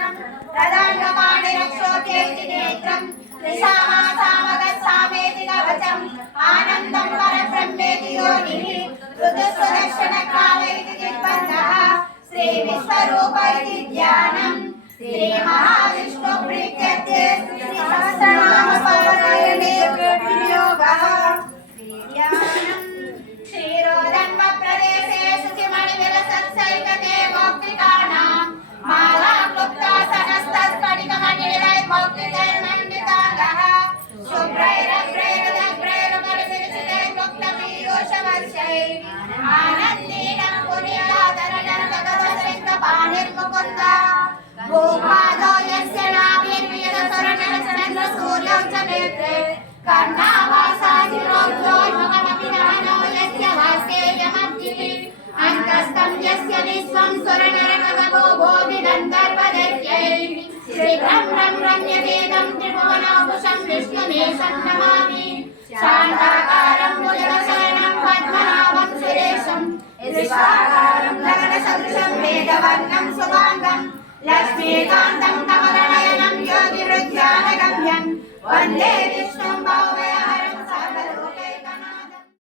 सहस्रम प्रदानपाणि रक्षोत्येति नेत्रम त्रिशामासामगस्सामेति कवचम आनंदम परब्रह्मेति योनिः ऋतुस्वदर्शनकालैति जिह्वन्तः श्री विश्वरूप इति ध्यानम् श्री महाविष्णु प्रीत्यर्थे श्री सहस्रनाम पारायणे विनियोगः क्षीरोदन्म प्रदेशे शुचिमणिविलसत्सैकते मौक्तिकानां माला क्लुप्ता सहस्रस्फटिकमणिलैः मौक्तिकैर्मण्डिताङ्गः शुभ्रैरभ्रैरदभ्रैरुपरिविरचितैः क्लुप्तपीयूषवर्षैः आनन्देन पुण्यआदरणं भगवद्रक्तपाणिर्मुकुन्दा भूपादो यस्य नाभिर्वियदसरणचन्द्रसूर्यौ च नेत्रे कर्णावासादिरोग्योर्मुखमपि नानो यस्य वासेयमब्धिः अन्तस्तं यस्य विश्वं सुरनरकगो भोगिगन्धर्वदैत्यैः शीघ्रं रम्यतेदं त्रिभुवनौकुशं विष्णुमेशं नमामि शान्ताकारं भुजगशयनं पद्मनाभं सुरेशं विश्वाकारं गगनसदृशं वेदवर्णं शुभाङ्गं लक्ष्मीकान्तं कमलनयनं योगिहृद्यानगम्यं वन्दे